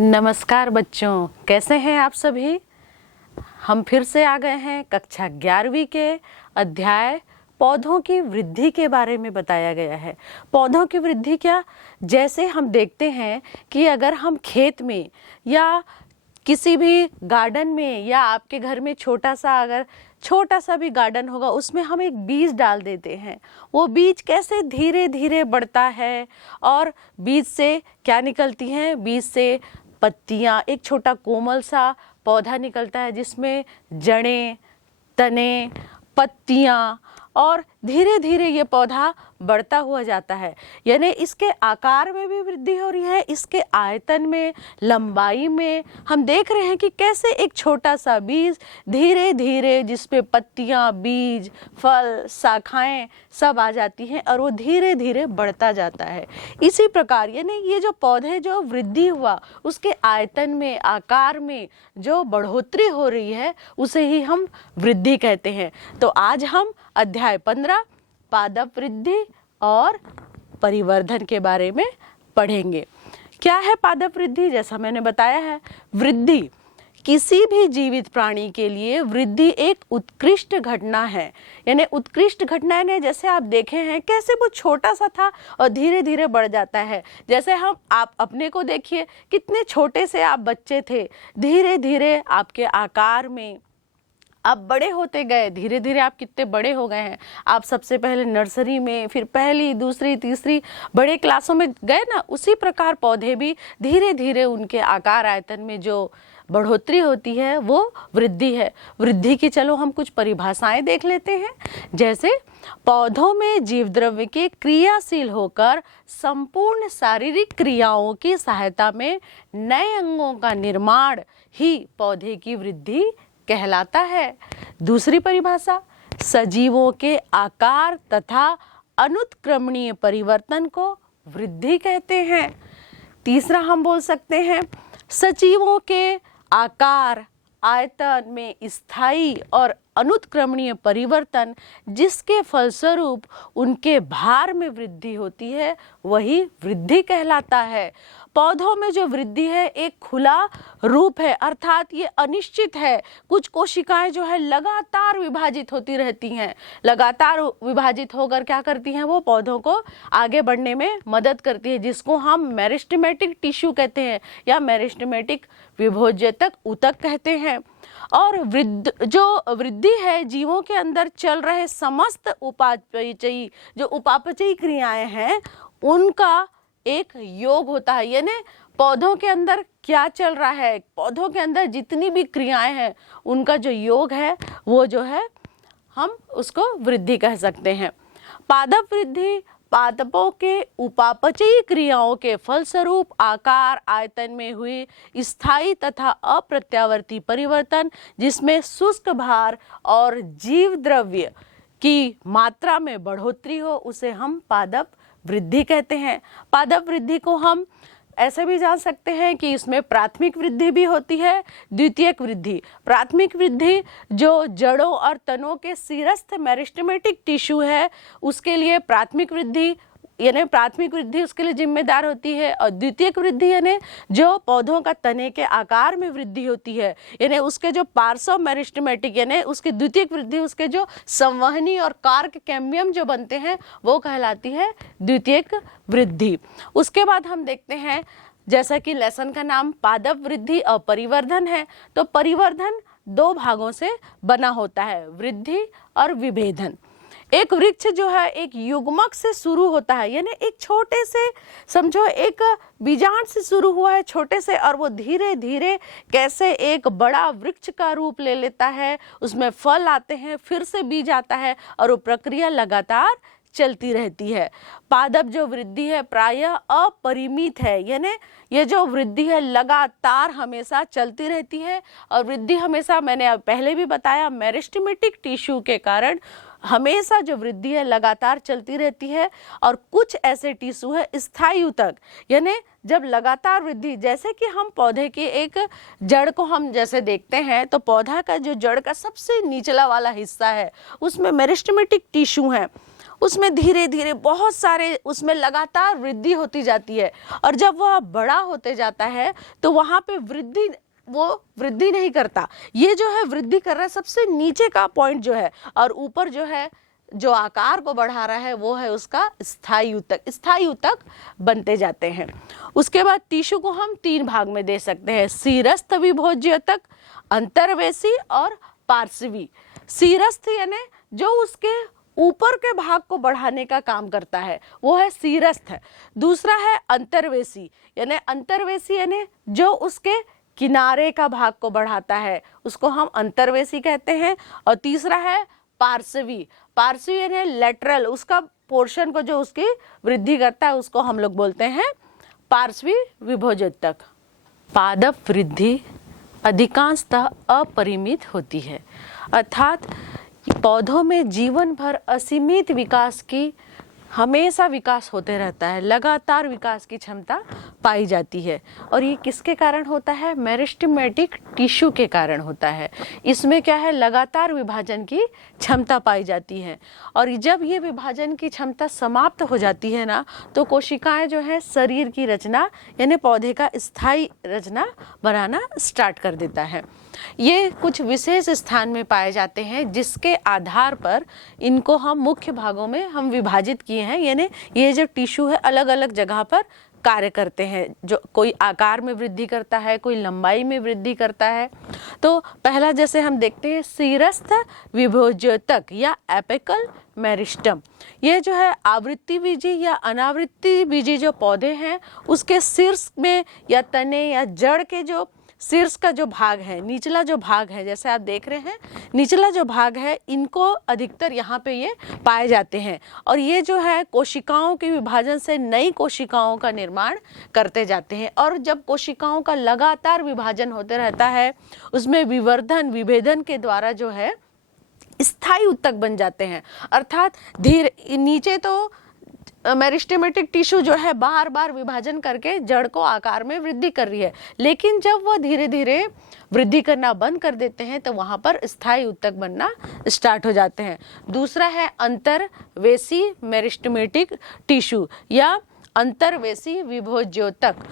नमस्कार बच्चों, कैसे हैं आप सभी। हम फिर से आ गए हैं। कक्षा 11वीं के अध्याय पौधों की वृद्धि के बारे में बताया गया है। पौधों की वृद्धि क्या, जैसे हम देखते हैं कि अगर हम खेत में या किसी भी गार्डन में या आपके घर में अगर छोटा सा भी गार्डन होगा, उसमें हम एक बीज डाल देते हैं। वो बीज कैसे धीरे धीरे बढ़ता है और बीज से क्या निकलती हैं, बीज से पत्तियां, एक छोटा कोमल सा पौधा निकलता है जिसमें जड़ें, तने, पत्तियां, और धीरे धीरे ये पौधा बढ़ता हुआ जाता है। यानी इसके आकार में भी वृद्धि हो रही है, इसके आयतन में, लंबाई में। हम देख रहे हैं कि कैसे एक छोटा सा बीज धीरे धीरे, जिसपे पत्तियां, बीज, फल, शाखाएं सब आ जाती हैं और वो धीरे धीरे बढ़ता जाता है। इसी प्रकार यानी ये जो पौधे जो वृद्धि हुआ, उसके आयतन में, आकार में जो बढ़ोतरी हो रही है, उसे ही हम वृद्धि कहते हैं। तो आज हम अध्याय 15 पादप वृद्धि और परिवर्धन के बारे में पढ़ेंगे। क्या है पादप वृद्धि? जैसा मैंने बताया है, वृद्धि किसी भी जीवित प्राणी के लिए वृद्धि एक उत्कृष्ट घटना है। यानी उत्कृष्ट घटना है, जैसे आप देखे हैं कैसे वो छोटा सा था और धीरे धीरे बढ़ जाता है। जैसे आप अपने को देखिए, कितने छोटे से आप बच्चे थे, धीरे धीरे आपके आकार में आप बड़े होते गए, धीरे धीरे आप कितने बड़े हो गए हैं। आप सबसे पहले नर्सरी में, फिर पहली, दूसरी, तीसरी बड़े क्लासों में गए ना। उसी प्रकार पौधे भी धीरे धीरे उनके आकार आयतन में जो बढ़ोतरी होती है वो वृद्धि है। वृद्धि की चलो हम कुछ परिभाषाएं देख लेते हैं। जैसे पौधों में जीव द्रव्य के क्रियाशील होकर संपूर्ण शारीरिक क्रियाओं की सहायता में नए अंगों का निर्माण ही पौधे की वृद्धि कहलाता है। दूसरी परिभाषा, सजीवों के आकार तथा अनुत्क्रमणीय परिवर्तन को वृद्धि कहते हैं। तीसरा हम बोल सकते हैं, सजीवों के आकार आयतन में स्थायी और अनुत्क्रमणीय परिवर्तन जिसके फलस्वरूप उनके भार में वृद्धि होती है, वही वृद्धि कहलाता है। पौधों में जो वृद्धि है एक खुला रूप है, अर्थात ये अनिश्चित है। कुछ कोशिकाएं जो है लगातार विभाजित होती रहती हैं, लगातार विभाजित होकर क्या करती हैं, वो पौधों को आगे बढ़ने में मदद करती है, जिसको हम मेरिस्टेमेटिक टिश्यू कहते हैं या मेरिस्टेमेटिक विभोज्यतक ऊतक कहते हैं। और जो वृद्धि है, जीवों के अंदर चल रहे समस्त उपापचयी जो उपापचयी क्रियाएं हैं, उनका एक योग होता है। यानी पौधों के अंदर क्या चल रहा है, पौधों के अंदर जितनी भी क्रियाएं हैं, उनका जो योग है वो जो है हम उसको वृद्धि कह सकते हैं। पादप वृद्धि पादपों के उपापचयी क्रियाओं के फलस्वरूप आकार आयतन में हुई स्थायी तथा अप्रत्यावर्ती परिवर्तन, जिसमें शुष्क भार और जीव द्रव्य की मात्रा में बढ़ोतरी हो, उसे हम पादप वृद्धि कहते हैं। पादप वृद्धि को हम ऐसे भी जान सकते हैं कि इसमें प्राथमिक वृद्धि भी होती है, द्वितीयक वृद्धि। प्राथमिक वृद्धि जो जड़ों और तनों के सिरस्थ मेरिस्टेमेटिक टिश्यू है, उसके लिए प्राथमिक वृद्धि उसके लिए जिम्मेदार होती है। और द्वितीयक वृद्धि यानी जो पौधों का तने के आकार में वृद्धि होती है, यानी उसके जो पार्श्व मेरिस्टेमेटिक यानी उसकी द्वितीयक वृद्धि, उसके जो संवहनी और कार्क कैम्बियम जो बनते हैं, वो कहलाती है द्वितीयक वृद्धि। उसके बाद हम देखते हैं, जैसा कि लेसन का नाम पादप वृद्धि और परिवर्धन है, तो परिवर्धन दो भागों से बना होता है, वृद्धि और विभेदन। एक वृक्ष जो है एक युग्मक से शुरू होता है, यानी एक छोटे से, समझो एक बीजांड से शुरू हुआ है छोटे से, और वो धीरे धीरे कैसे एक बड़ा वृक्ष का रूप ले लेता है, उसमें फल आते हैं, फिर से बीज आता है, और वो प्रक्रिया लगातार चलती रहती है। पादप जो वृद्धि है प्रायः अपरिमित है, यानी ये जो वृद्धि है लगातार हमेशा चलती रहती है। और वृद्धि हमेशा, मैंने पहले भी बताया, मेरिस्टेमेटिक टिश्यू के कारण हमेशा जो वृद्धि है लगातार चलती रहती है। और कुछ ऐसे टिश्यू है स्थायी ऊतक, यानी जब लगातार वृद्धि, जैसे कि हम पौधे की एक जड़ को हम जैसे देखते हैं, तो पौधा का जो जड़ का सबसे निचला वाला हिस्सा है, उसमें मेरिस्टेमेटिक टिश्यू है, उसमें धीरे धीरे बहुत सारे उसमें लगातार वृद्धि होती जाती है, और जब वह बड़ा होते जाता है तो वहाँ पे वो वृद्धि नहीं करता। ये जो है वृद्धि कर रहा है सबसे नीचे का पॉइंट जो है, और ऊपर जो है जो आकार को बढ़ा रहा है वो है उसका स्थायी ऊतक बनते जाते हैं। उसके बाद टिश्यू को हम 3 भाग में दे सकते हैं, सीरस्थ विभोज्योतक, अंतर्वेशी और पार्श्वी। सीरस्थ यानी जो उसके ऊपर के भाग को बढ़ाने का काम करता है वो है सीरस्थ। दूसरा है अंतर्वेशी यानी जो उसके किनारे का भाग को बढ़ाता है उसको हम अंतर्वेशी कहते हैं। और तीसरा है पार्श्वी यानी लेटरल, उसका पोर्शन को जो उसकी वृद्धि करता है उसको हम लोग बोलते हैं पार्श्वी विभोज्योतक। पादप वृद्धि अधिकांशतः अपरिमित होती है, अर्थात पौधों में जीवन भर असीमित विकास की हमेशा विकास होते रहता है, लगातार विकास की क्षमता पाई जाती है। और ये किसके कारण होता है? मेरिस्टेमेटिक टिश्यू के कारण होता है। इसमें क्या है, लगातार विभाजन की क्षमता पाई जाती है, और जब ये विभाजन की क्षमता समाप्त हो जाती है ना, तो कोशिकाएं जो है शरीर की रचना यानी पौधे का स्थायी रचना बनाना स्टार्ट कर देता है। ये कुछ विशेष स्थान में पाए जाते हैं जिसके आधार पर इनको हम मुख्य भागों में हम विभाजित किए हैं, यानी ये जो टिश्यू है अलग अलग जगह पर कार्य करते हैं। जो कोई आकार में वृद्धि करता है, कोई लंबाई में वृद्धि करता है। तो पहला जैसे हम देखते हैं सीरस्थ विभोज्योतक या एपिकल मेरिस्टम। ये जो है आवृत्ति बीजी या अनावृत्ति बीजी जो पौधे हैं उसके शीर्ष में या तने या जड़ के जो शीर्ष का जो भाग है, निचला जो भाग है, जैसे आप देख रहे हैं निचला जो भाग है, इनको अधिकतर यहाँ पे ये पाए जाते हैं। और ये जो है कोशिकाओं के विभाजन से नई कोशिकाओं का निर्माण करते जाते हैं। और जब कोशिकाओं का लगातार विभाजन होते रहता है उसमें विवर्धन विभेदन के द्वारा जो है स्थायी ऊतक बन जाते हैं। अर्थात धीरे नीचे तो मेरिस्टेमेटिक टिश्यू जो है बार बार विभाजन करके जड़ को आकार में वृद्धि कर रही है, लेकिन जब वह धीरे धीरे वृद्धि करना बंद कर देते हैं तो वहां पर स्थायी ऊतक बनना स्टार्ट हो जाते हैं। दूसरा है अंतर्वेशी मेरिस्टेमेटिक टिश्यू या अंतर्वेशी विभोज्योतक।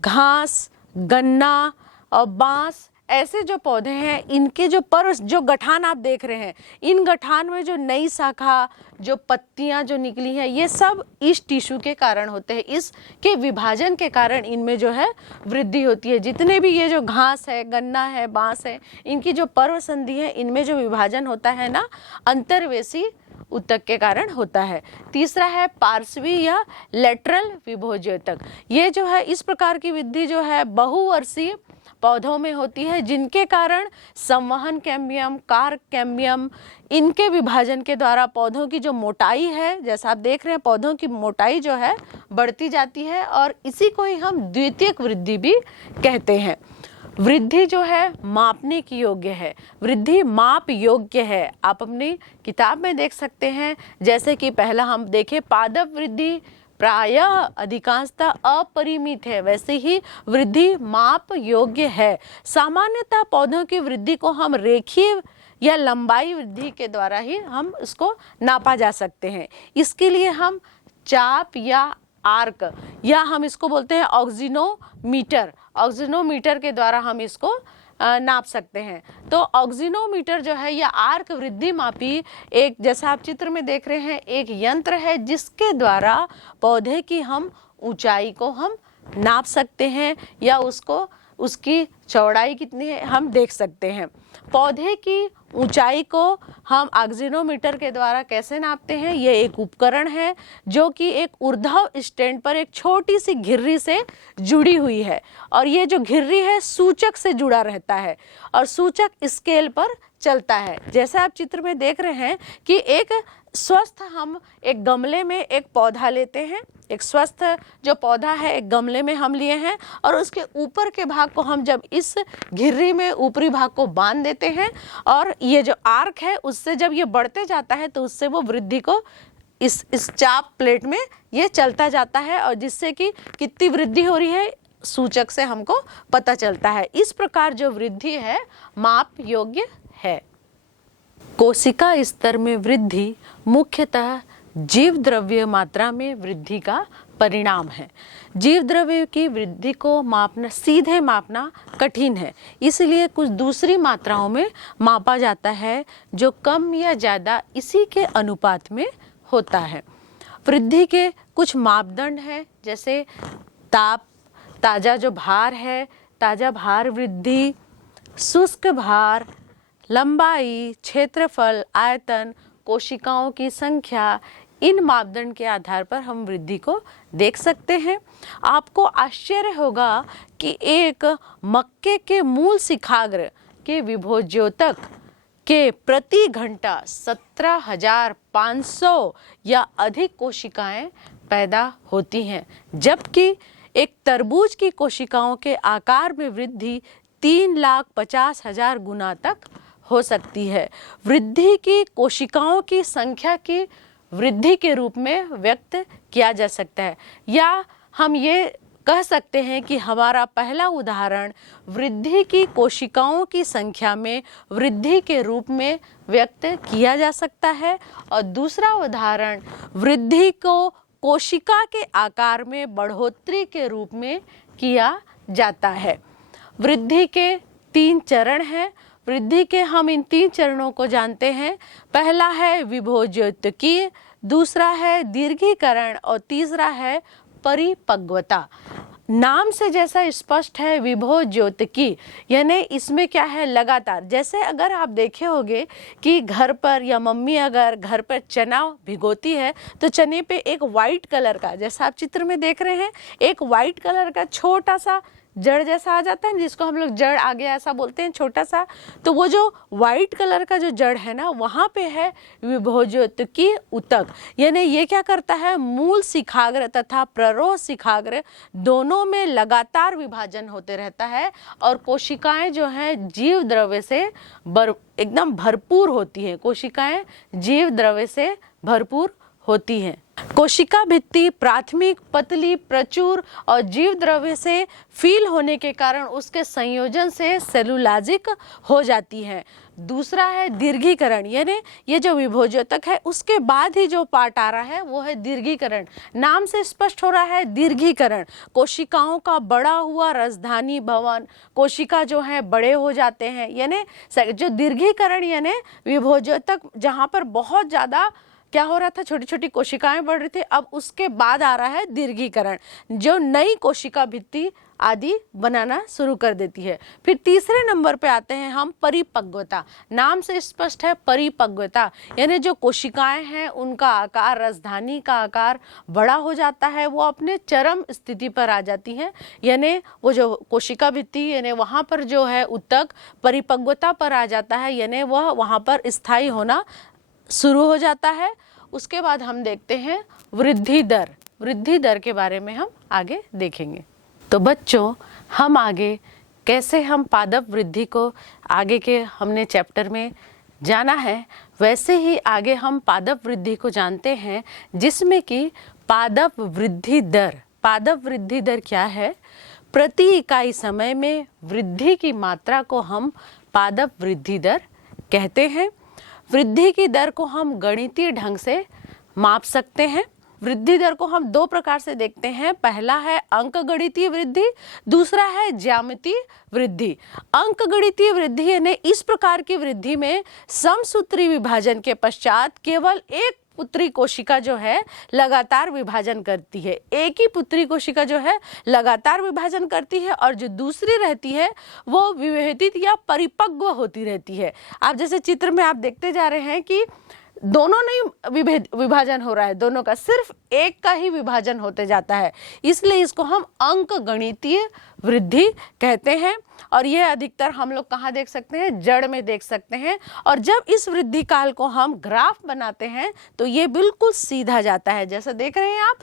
घास, गन्ना और बांस ऐसे जो पौधे हैं, इनके जो पर्व जो गठान आप देख रहे हैं, इन गठान में जो नई शाखा जो पत्तियां जो निकली हैं, ये सब इस टिश्यू के कारण होते हैं। इसके विभाजन के कारण इनमें जो है वृद्धि होती है। जितने भी ये जो घास है, गन्ना है, बांस है, इनकी जो पर्व संधि है, इनमें जो विभाजन होता है ना, अंतर्वेशी ऊतक के कारण होता है। तीसरा है पार्श्वी या लेटरल विभोज्योतक। ये जो है इस प्रकार की वृद्धि जो है बहुवर्षीय पौधों में होती है, जिनके कारण संवहन कैम्बियम, कार्क कैम्बियम, इनके विभाजन के द्वारा पौधों की जो मोटाई है, जैसा आप देख रहे हैं पौधों की मोटाई जो है बढ़ती जाती है, और इसी को ही हम द्वितीयक वृद्धि भी कहते हैं। वृद्धि जो है मापने की योग्य है, वृद्धि माप योग्य है। आप अपनी किताब में देख सकते हैं, जैसे कि पहला हम देखें पादप वृद्धि प्रायः अधिकांशतः अपरिमित है, वैसे ही वृद्धि माप योग्य है। सामान्यतः पौधों की वृद्धि को हम रेखीय या लंबाई वृद्धि के द्वारा ही हम इसको नापा जा सकते हैं। इसके लिए हम चाप या आर्क या हम इसको बोलते हैं ऑक्सिनोमीटर के द्वारा हम इसको नाप सकते हैं। तो ऑक्सिनोमीटर जो है या आर्क वृद्धि मापी एक, जैसा आप चित्र में देख रहे हैं, एक यंत्र है जिसके द्वारा पौधे की हम ऊंचाई को हम नाप सकते हैं या उसकी चौड़ाई कितनी है हम देख सकते हैं। पौधे की ऊंचाई को हम ऑक्सिनोमीटर के द्वारा कैसे नापते हैं? ये एक उपकरण है जो कि एक ऊर्ध्व स्टैंड पर एक छोटी सी घिर्री से जुड़ी हुई है, और ये जो घिर्री है सूचक से जुड़ा रहता है और सूचक स्केल पर चलता है। जैसे आप चित्र में देख रहे हैं कि एक स्वस्थ हम एक गमले में एक पौधा लेते हैं, एक स्वस्थ जो पौधा है एक गमले में हम लिए हैं, और उसके ऊपर के भाग को हम जब इस घिर्री में ऊपरी भाग को बांध देते हैं, और ये जो आर्क है उससे जब ये बढ़ते जाता है तो उससे वो वृद्धि को इस चाप प्लेट में ये चलता जाता है, और जिससे कि कितनी वृद्धि हो रही है सूचक से हमको पता चलता है। इस प्रकार जो वृद्धि है माप योग्य है। कोशिका स्तर में वृद्धि मुख्यतः जीव द्रव्य मात्रा में वृद्धि का परिणाम है। जीव द्रव्य की वृद्धि को मापना, सीधे मापना कठिन है, इसलिए कुछ दूसरी मात्राओं में मापा जाता है जो कम या ज़्यादा इसी के अनुपात में होता है। वृद्धि के कुछ मापदंड हैं, जैसे ताप, ताज़ा जो भार है, ताज़ा भार वृद्धि, शुष्क भार, लंबाई, क्षेत्रफल, आयतन, कोशिकाओं की संख्या। इन मापदंड के आधार पर हम वृद्धि को देख सकते हैं। आपको आश्चर्य होगा कि एक मक्के के मूल शिखाग्र के विभोज्योतक के प्रति घंटा 17,500 या अधिक कोशिकाएं पैदा होती हैं, जबकि एक तरबूज की कोशिकाओं के आकार में वृद्धि 3,50,000 गुना तक हो सकती है। वृद्धि की कोशिकाओं की संख्या की वृद्धि के रूप में व्यक्त किया जा सकता है, या हम ये कह सकते हैं कि हमारा पहला उदाहरण वृद्धि की कोशिकाओं की संख्या में वृद्धि के रूप में व्यक्त किया जा सकता है, और दूसरा उदाहरण वृद्धि को कोशिका के आकार में बढ़ोतरी के रूप में किया जाता है। वृद्धि के 3 चरण हैं। वृद्धि के हम इन 3 चरणों को जानते हैं। पहला है विभोज्योतकीय, दूसरा है दीर्घीकरण और तीसरा है परिपक्वता। नाम से जैसा स्पष्ट है विभोज्योतकीय, यानी इसमें क्या है, लगातार। जैसे अगर आप देखे होंगे कि घर पर या मम्मी अगर घर पर चना भिगोती है तो चने पे एक वाइट कलर का, जैसा आप चित्र में देख रहे हैं, एक वाइट कलर का छोटा सा जड़ जैसा आ जाता है, जिसको हम लोग जड़ आ गया ऐसा बोलते हैं, छोटा सा। तो वो जो वाइट कलर का जो जड़ है ना, वहाँ पे है विभोज्योतकीय ऊतक। यानी ये क्या करता है, मूल शिखाग्र तथा प्ररोह शिखाग्र दोनों में लगातार विभाजन होते रहता है, और कोशिकाएं जो हैं जीव द्रव्य से एकदम भरपूर होती हैं। कोशिकाएं जीव द्रव्य से भरपूर होती हैं। कोशिका भित्ति प्राथमिक, पतली, प्रचुर और जीव द्रव्य से फील होने के कारण उसके संयोजन से सेलुलाजिक हो जाती है। दूसरा है दीर्घीकरण, यानी ये जो विभोज्योतक है उसके बाद ही जो पार्ट आ रहा है वो है दीर्घीकरण। नाम से स्पष्ट हो रहा है दीर्घीकरण। कोशिकाओं का बड़ा हुआ राजधानी भवन, कोशिका जो है बड़े हो जाते हैं, यानी जो दीर्घीकरण यानी विभोज्योतक जहाँ पर बहुत ज़्यादा क्या हो रहा था, छोटी छोटी कोशिकाएं बढ़ रही थी, अब उसके बाद आ रहा है दीर्घीकरण, जो नई कोशिका भित्ति आदि बनाना शुरू कर देती है। फिर तीसरे नंबर पे आते हैं हम परिपक्वता। नाम से स्पष्ट है परिपक्वता, यानी जो कोशिकाएं हैं उनका आकार, राजधानी का आकार बड़ा हो जाता है, वो अपने चरम स्थिति पर आ जाती हैं, यानी वो जो कोशिका भित्ति यानी वहाँ पर जो है ऊतक परिपक्वता पर आ जाता है, यानी वह वहाँ पर स्थायी होना शुरू हो जाता है। उसके बाद हम देखते हैं वृद्धि दर। वृद्धि दर के बारे में हम आगे देखेंगे। तो बच्चों, हम आगे कैसे हम पादप वृद्धि को आगे के हमने चैप्टर में जाना है, वैसे ही आगे हम पादप वृद्धि को जानते हैं, जिसमें कि पादप वृद्धि दर। पादप वृद्धि दर क्या है? प्रति इकाई समय में वृद्धि की मात्रा को हम पादप वृद्धि दर कहते हैं। वृद्धि की दर को हम गणितीय ढंग से माप सकते हैं। वृद्धि दर को हम 2 प्रकार से देखते हैं। पहला है अंकगणितीय वृद्धि, दूसरा है ज्यामितीय वृद्धि। अंकगणितीय वृद्धि यानी इस प्रकार की वृद्धि में समसूत्री विभाजन के पश्चात केवल एक पुत्री कोशिका जो है लगातार विभाजन करती है। एक ही पुत्री कोशिका जो है लगातार विभाजन करती है, और जो दूसरी रहती है वो विभेदित या परिपक्व होती रहती है। आप जैसे चित्र में आप देखते जा रहे हैं कि दोनों नहीं विभाजन हो रहा है, दोनों का सिर्फ एक का ही विभाजन होते जाता है, इसलिए इसको हम अंकगणितीय वृद्धि कहते हैं। और ये अधिकतर हम लोग कहाँ देख सकते हैं? जड़ में देख सकते हैं। और जब इस वृद्धि काल को हम ग्राफ बनाते हैं तो ये बिल्कुल सीधा जाता है, जैसा देख रहे हैं आप,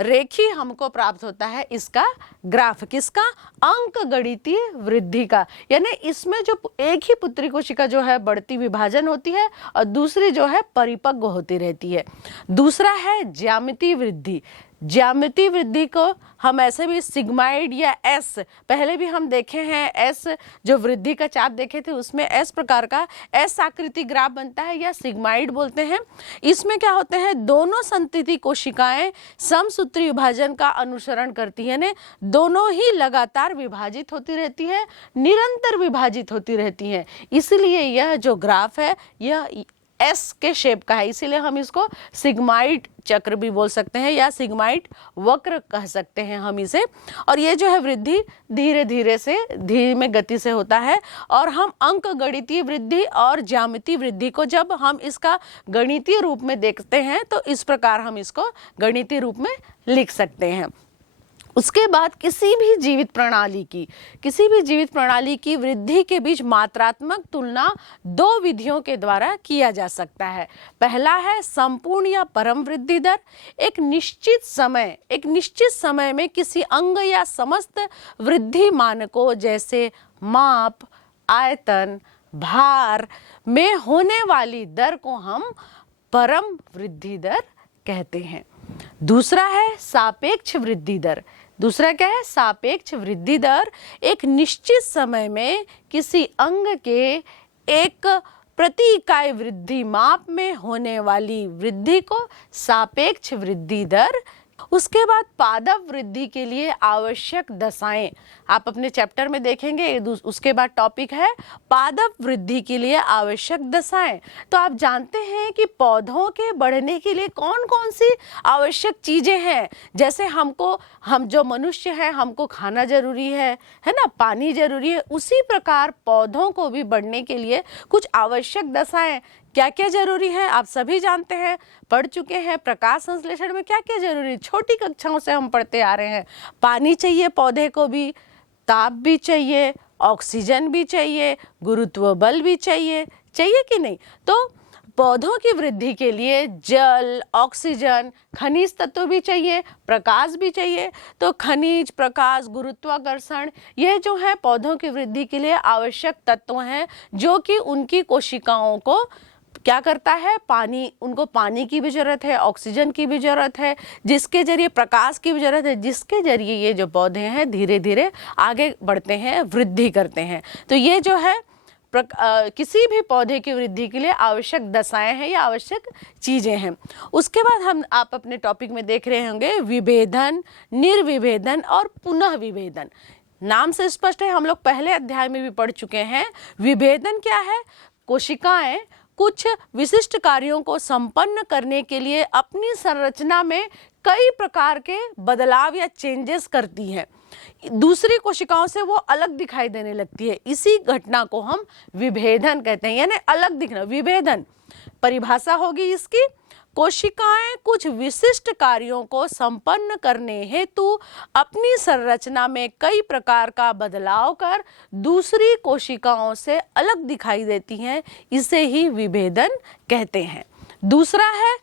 रेखीय हमको प्राप्त होता है इसका ग्राफ। किसका? अंकगणितीय वृद्धि का। यानी इसमें जो एक ही पुत्री कोशिका जो है बढ़ती विभाजन होती है और दूसरी जो है परिपक्व होती रहती है। दूसरा है ज्यामितीय वृद्धि। ज्यामितीय वृद्धि को हम ऐसे भी सिग्माइड या एस, पहले भी हम देखे हैं एस, जो वृद्धि का चाप देखे थे उसमें एस प्रकार का एस आकृति ग्राफ बनता है या सिग्माइड बोलते हैं। इसमें क्या होते हैं, दोनों संतति कोशिकाएं समसूत्री विभाजन का अनुसरण करती है, ने दोनों ही लगातार विभाजित होती रहती है, निरंतर विभाजित होती रहती हैं। इसलिए यह जो ग्राफ है यह एस के शेप का है, इसीलिए हम इसको सिग्माइड चक्र भी बोल सकते हैं या सिग्माइड वक्र कह सकते हैं हम इसे। और ये जो है वृद्धि धीरे धीरे से धीमे गति से होता है। और हम अंक गणितीय वृद्धि और ज्यामितीय वृद्धि को जब हम इसका गणितीय रूप में देखते हैं तो इस प्रकार हम इसको गणितीय रूप में लिख सकते हैं। उसके बाद किसी भी जीवित प्रणाली की वृद्धि के बीच मात्रात्मक तुलना दो विधियों के द्वारा किया जा सकता है। पहला है संपूर्ण या परम वृद्धि दर। एक निश्चित समय में किसी अंग या समस्त वृद्धि मानकों जैसे माप, आयतन, भार में होने वाली दर को हम परम वृद्धि दर कहते हैं। दूसरा है सापेक्ष वृद्धि दर। दूसरा क्या है, सापेक्ष वृद्धि दर। एक निश्चित समय में किसी अंग के एक प्रति इकाई वृद्धि माप में होने वाली वृद्धि को सापेक्ष वृद्धि दर। उसके बाद पादप वृद्धि के लिए आवश्यक दशाएं, आप अपने चैप्टर में देखेंगे। उसके बाद टॉपिक है पादप वृद्धि के लिए आवश्यक दशाएं। तो आप जानते हैं कि पौधों के बढ़ने के लिए कौन कौन सी आवश्यक चीजें हैं। जैसे हम जो मनुष्य हैं हमको खाना जरूरी है ना, पानी जरूरी है। उसी प्रकार पौधों को भी बढ़ने के लिए कुछ आवश्यक दशाएं क्या क्या जरूरी है आप सभी जानते हैं, पढ़ चुके हैं। प्रकाश संश्लेषण में क्या क्या जरूरी है, छोटी कक्षाओं से हम पढ़ते आ रहे हैं। पानी चाहिए पौधे को भी, ताप भी चाहिए, ऑक्सीजन भी चाहिए, गुरुत्व बल भी चाहिए कि नहीं। तो पौधों की वृद्धि के लिए जल, ऑक्सीजन, खनिज तत्व भी चाहिए, प्रकाश भी चाहिए। तो खनिज, प्रकाश, गुरुत्वाकर्षण ये जो है पौधों की वृद्धि के लिए आवश्यक तत्व हैं, जो कि उनकी कोशिकाओं को क्या करता है, उनको पानी की भी जरूरत है, ऑक्सीजन की भी जरूरत है, जिसके जरिए प्रकाश की भी जरूरत है, जिसके जरिए ये जो पौधे हैं धीरे धीरे आगे बढ़ते हैं, वृद्धि करते हैं। तो ये जो है किसी भी पौधे की वृद्धि के लिए आवश्यक दशाएं हैं या आवश्यक चीजें हैं। उसके बाद आप अपने टॉपिक में देख रहे होंगे विभेदन, निर्विभेदन और पुनः विभेदन। नाम से स्पष्ट है, हम लोग पहले अध्याय में भी पढ़ चुके हैं। विभेदन क्या है, कोशिकाएं कुछ विशिष्ट कार्यों को संपन्न करने के लिए अपनी संरचना में कई प्रकार के बदलाव या चेंजेस करती हैं, दूसरी कोशिकाओं से वो अलग दिखाई देने लगती है। इसी घटना को हम विभेदन कहते हैं, यानी अलग दिखना। विभेदन परिभाषा होगी इसकी, कोशिकाएं कुछ विशिष्ट कार्यों को संपन्न करने हेतु अपनी संरचना में कई प्रकार का बदलाव कर दूसरी कोशिकाओं से अलग दिखाई देती हैं, इसे ही विभेदन कहते हैं। दूसरा है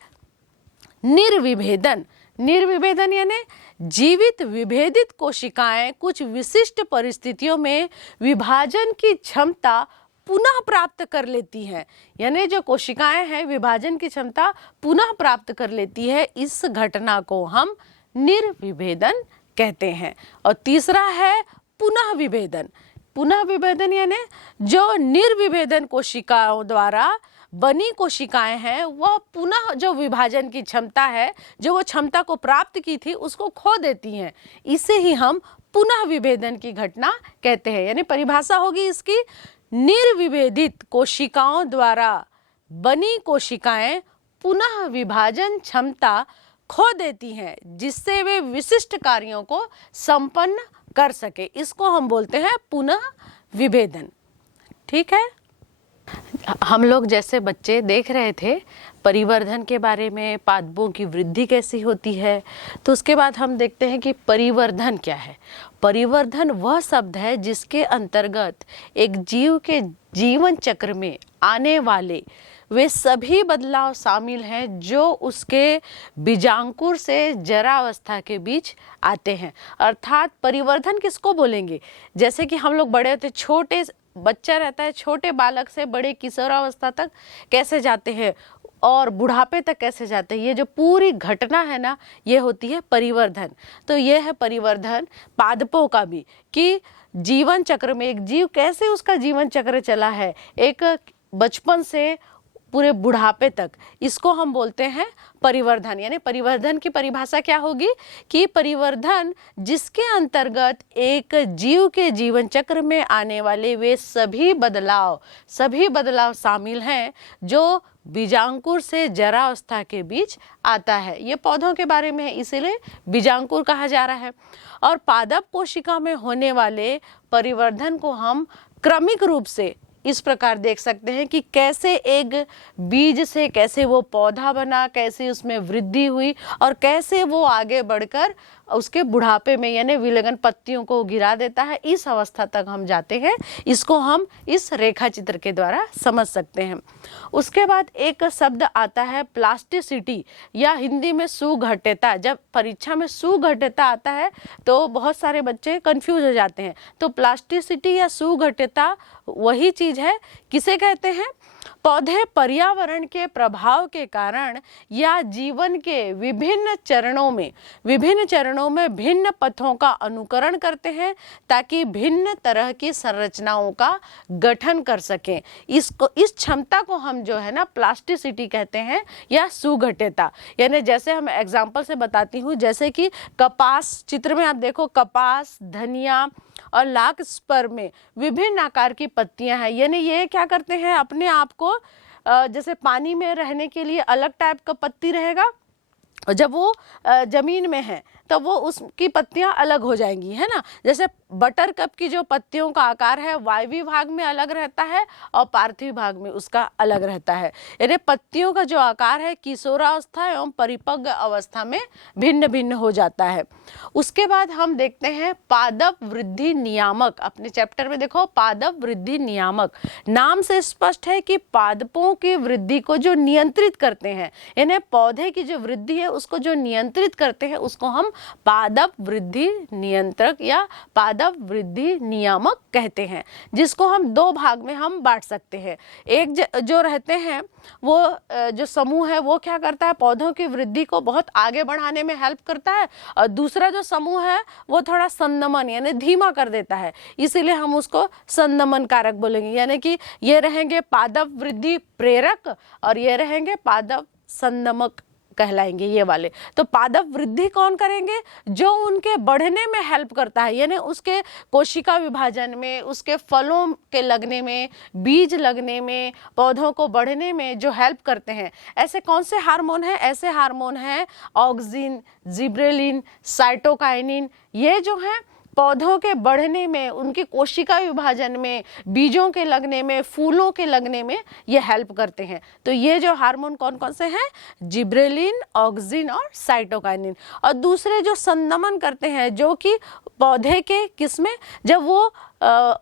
निर्विभेदन। निर्विभेदन यानी जीवित विभेदित कोशिकाएं कुछ विशिष्ट परिस्थितियों में विभाजन की क्षमता पुनः प्राप्त कर लेती हैं, यानी जो कोशिकाएं हैं विभाजन की क्षमता पुनः प्राप्त कर लेती है, इस घटना को हम निर्विभेदन कहते हैं। और तीसरा है पुनः विभेदन। पुनः विभेदन यानी जो निर्विभेदन कोशिकाओं द्वारा बनी कोशिकाएं हैं वह पुनः जो विभाजन की क्षमता है, जो वो क्षमता को प्राप्त की थी उसको खो देती हैं, इसे ही हम पुनः विभेदन की घटना कहते हैं। यानी परिभाषा होगी इसकी, निर्विभेदित कोशिकाओं द्वारा बनी कोशिकाएं पुनः विभाजन क्षमता खो देती हैं, जिससे वे विशिष्ट कार्यों को संपन्न कर सके, इसको हम बोलते हैं पुनः विभेदन। ठीक है, हम लोग जैसे बच्चे देख रहे थे परिवर्धन के बारे में, पादपों की वृद्धि कैसी होती है, तो उसके बाद हम देखते हैं कि परिवर्धन क्या है। परिवर्धन वह शब्द है जिसके अंतर्गत एक जीव के जीवन चक्र में आने वाले वे सभी बदलाव शामिल हैं जो उसके बीजांकुर से जरावस्था के बीच आते हैं। अर्थात परिवर्धन किसको बोलेंगे, जैसे कि हम लोग बड़े होते, छोटे बच्चा रहता है, छोटे बालक से बड़े किशोरावस्था तक कैसे जाते हैं, और बुढ़ापे तक कैसे जाते हैं, ये जो पूरी घटना है ना, ये होती है परिवर्धन। तो ये है परिवर्धन पादपों का भी, कि जीवन चक्र में एक जीव कैसे उसका जीवन चक्र चला है, एक बचपन से पूरे बुढ़ापे तक, इसको हम बोलते हैं परिवर्धन। यानी परिवर्धन की परिभाषा क्या होगी कि परिवर्धन जिसके अंतर्गत एक जीव के जीवन चक्र में आने वाले वे सभी बदलाव शामिल हैं जो बीजांकुर से जरावस्था के बीच आता है। ये पौधों के बारे में है, इसीलिए बीजांकुर कहा जा रहा है। और पादप कोशिका में होने वाले परिवर्धन को हम क्रमिक रूप से इस प्रकार देख सकते हैं कि कैसे एक बीज से कैसे वो पौधा बना, कैसे उसमें वृद्धि हुई और कैसे वो आगे बढ़कर उसके बुढ़ापे में यानी विलगन पत्तियों को गिरा देता है। इस अवस्था तक हम जाते हैं, इसको हम इस रेखा चित्र के द्वारा समझ सकते हैं। उसके बाद एक शब्द आता है प्लास्टिसिटी या हिंदी में सुघट्यता। जब परीक्षा में सुघट्यता आता है तो बहुत सारे बच्चे कंफ्यूज हो जाते हैं। तो प्लास्टिसिटी या सुघट्यता वही चीज है, किसे कहते हैं? पौधे पर्यावरण के प्रभाव के कारण या जीवन के विभिन्न चरणों में भिन्न पथों का अनुकरण करते हैं ताकि भिन्न तरह की संरचनाओं का गठन कर सकें। इस क्षमता को हम जो है ना प्लास्टिसिटी कहते हैं या सुघट्यता। यानी जैसे हम एग्जाम्पल से बताती हूँ, जैसे कि कपास, चित्र में आप देखो कपास, धनिया और लार्कस्पर में विभिन्न आकार की पत्तियां हैं। यानी ये क्या करते हैं, अपने आप को जैसे पानी में रहने के लिए अलग टाइप का पत्ती रहेगा, और जब वो जमीन में है तो वो उसकी पत्तियां अलग हो जाएंगी, है ना। जैसे बटर कप की जो पत्तियों का आकार है वायवीय भाग में अलग रहता है और पार्थिव भाग में उसका अलग रहता है। यानी पत्तियों का जो आकार है किशोरावस्था एवं परिपक्व अवस्था में भिन्न भिन्न हो जाता है। उसके बाद हम देखते हैं पादप वृद्धि नियामक। अपने चैप्टर में देखो पादप वृद्धि नियामक, नाम से स्पष्ट है कि पादपों की वृद्धि को जो नियंत्रित करते हैं, यानी पौधे की जो वृद्धि है उसको जो नियंत्रित करते हैं उसको हम पादप वृद्धि नियंत्रक या पादप वृद्धि नियामक कहते हैं, जिसको हम दो भाग में हम बांट सकते हैं। एक जो रहते हैं वो जो समूह है वो क्या करता है, पौधों की वृद्धि को बहुत आगे बढ़ाने में हेल्प करता है, और दूसरा जो समूह है वो थोड़ा संदमन यानी धीमा कर देता है, इसीलिए हम उसको संदमन कारक बोलेंगे। यानी कि ये रहेंगे पादप वृद्धि प्रेरक और ये रहेंगे पादप संदमक कहलाएंगे ये वाले। तो पादप वृद्धि कौन करेंगे, जो उनके बढ़ने में हेल्प करता है, यानी उसके कोशिका विभाजन में, उसके फलों के लगने में, बीज लगने में, पौधों को बढ़ने में जो हेल्प करते हैं। ऐसे कौन से हार्मोन हैं? ऐसे हार्मोन हैं ऑक्सिन, जिब्रेलिन, साइटोकाइनिन। ये जो हैं पौधों के बढ़ने में, उनकी कोशिका विभाजन में, बीजों के लगने में, फूलों के लगने में ये हेल्प करते हैं। तो ये जो हार्मोन कौन कौन से हैं? जिब्रेलिन, ऑक्सिन और साइटोकाइनिन। और दूसरे जो संदमन करते हैं, जो कि पौधे के किसमें, जब वो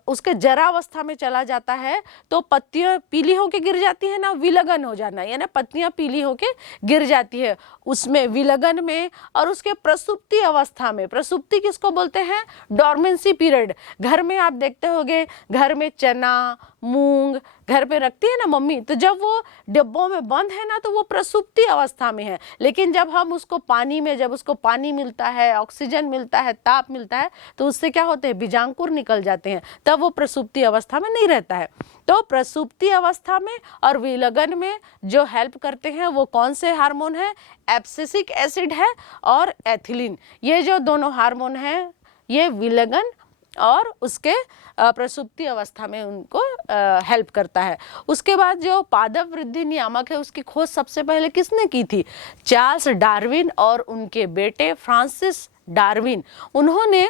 उसके जरावस्था में चला जाता है तो पत्तियां पीली होके गिर जाती है ना, विलगन हो जाना, यानी पत्तियां पीली होके गिर जाती है उसमें विलगन में। और उसके प्रसुप्ति अवस्था में, प्रसुप्ति किसको बोलते हैं? Dormancy period. घर में आप देखते होंगे, घर में चना, मूंग घर पे रखती है ना मम्मी, तो जब वो डिब्बों में बंद है ना तो वो प्रसुप्ति अवस्था में है। लेकिन जब हम उसको पानी में, जब उसको पानी मिलता है, ऑक्सीजन मिलता है, ताप मिलता है, तो उससे क्या होते हैं, बीजांकुर निकल जाते हैं, तब वो प्रसुप्ति अवस्था में नहीं रहता है। तो प्रसुप्ति अवस्था में और विलगन में जो हेल्प करते हैं वो कौन से हार्मोन है? एब्सिसिक एसिड है और एथिलीन। ये जो दोनों हार्मोन हैं ये विलगन और उसके प्रसुप्ति अवस्था में उनको हेल्प करता है। उसके बाद जो पादप वृद्धि नियामक है उसकी खोज सबसे पहले किसने की थी? चार्ल्स डार्विन और उनके बेटे फ्रांसिस डार्विन। उन्होंने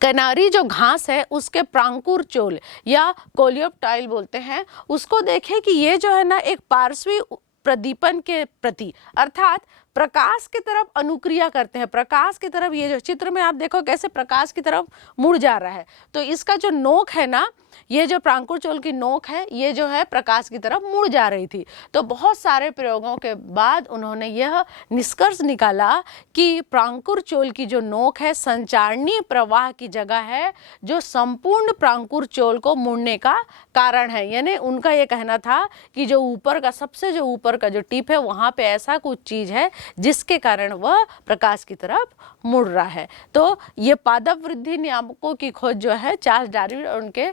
किनारी जो घास है उसके प्रांकुर चोल या कोलियोप्टाइल बोलते हैं, उसको देखे कि ये जो है ना एक पार्श्वी प्रदीपन के प्रति, अर्थात प्रकाश की तरफ अनुक्रिया करते हैं। प्रकाश की तरफ, ये जो चित्र में आप देखो कैसे प्रकाश की तरफ मुड़ जा रहा है, तो इसका जो नोक है ना ये जो प्रांकुर की नोक है ये जो है प्रकाश की तरफ मुड़ जा रही थी। तो बहुत सारे प्रयोगों के बाद उन्होंने यह निष्कर्ष निकाला कि प्रांकुर चोल की जो नोक है संचारणीय प्रवाह की जगह है जो संपूर्ण प्रांकुर चोल को मुड़ने का कारण है। यानी उनका ये कहना था कि जो ऊपर का सबसे जो ऊपर का जो टिप है वहां पे ऐसा कुछ चीज है जिसके कारण वह प्रकाश की तरफ मुड़ रहा है। तो ये पादप वृद्धि नियामकों की खोज जो है चार्ल्स डार्विन और उनके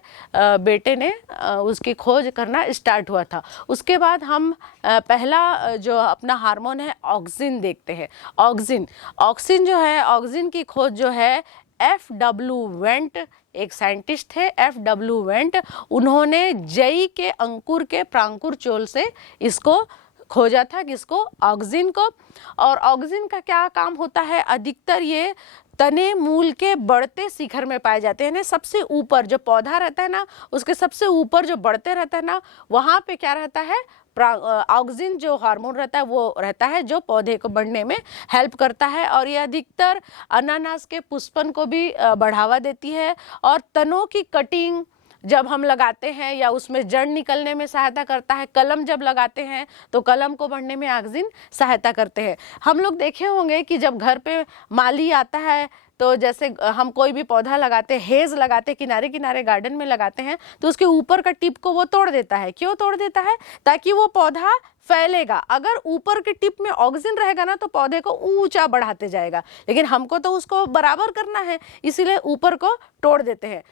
बेटे ने उसकी खोज करना स्टार्ट हुआ था। उसके बाद हम पहला जो अपना हार्मोन है ऑक्सिन देखते हैं। ऑक्सिन जो है, ऑक्सिन की खोज जो है F.W. वेंट एक साइंटिस्ट थे, F.W. वेंट, उन्होंने जई के अंकुर के प्रांकुर चोल से इसको खोजा था, किसको, ऑक्सिन को। और ऑक्सिन का क्या काम होता है, अधिकतर ये तने मूल के बढ़ते शिखर में पाए जाते हैं। सबसे ऊपर जो पौधा रहता है ना उसके सबसे ऊपर जो बढ़ते रहता है ना वहाँ पे क्या रहता है, ऑक्सिन जो हार्मोन रहता है वो रहता है जो पौधे को बढ़ने में हेल्प करता है। और ये अधिकतर अनानास के पुष्पन को भी बढ़ावा देती है और तनों की कटिंग जब हम लगाते हैं या उसमें जड़ निकलने में सहायता करता है। कलम जब लगाते हैं तो कलम को बढ़ने में ऑक्सिन सहायता करते हैं। हम लोग देखे होंगे कि जब घर पे माली आता है तो जैसे हम कोई भी पौधा लगाते, हेज लगाते, किनारे किनारे गार्डन में लगाते हैं तो उसके ऊपर का टिप को वो तोड़ देता है। क्यों तोड़ देता है? ताकि वो पौधा फैलेगा। अगर ऊपर के टिप में ऑक्सिन रहेगा ना तो पौधे को ऊंचा बढ़ाते जाएगा, लेकिन हमको तो उसको बराबर करना है इसीलिए ऊपर को तोड़ देते हैं।